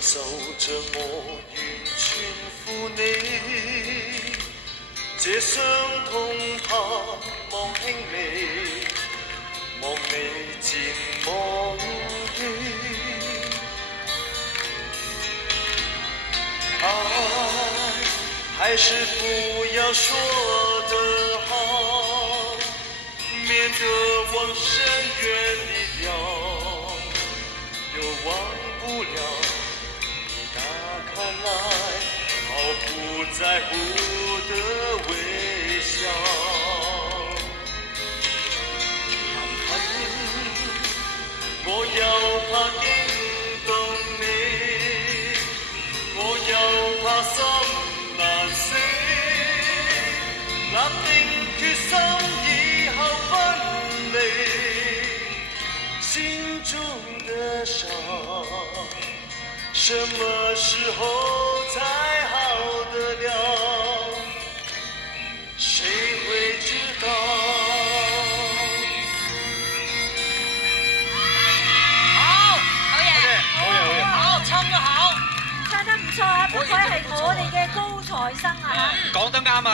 受着我完全負你，這傷痛怕望輕微，望你漸忘記。愛還是不要說得好，免得往深淵裡掉，又忘不了你那看來毫不在乎的微笑。看我要怕驚動你，我又怕心難死，立定決心以後分離，心中的傷什麼時候才好得了？誰會知道？好，唱得好，唱得唔錯啊，不愧係我哋嘅高材生啊！講得啱啊！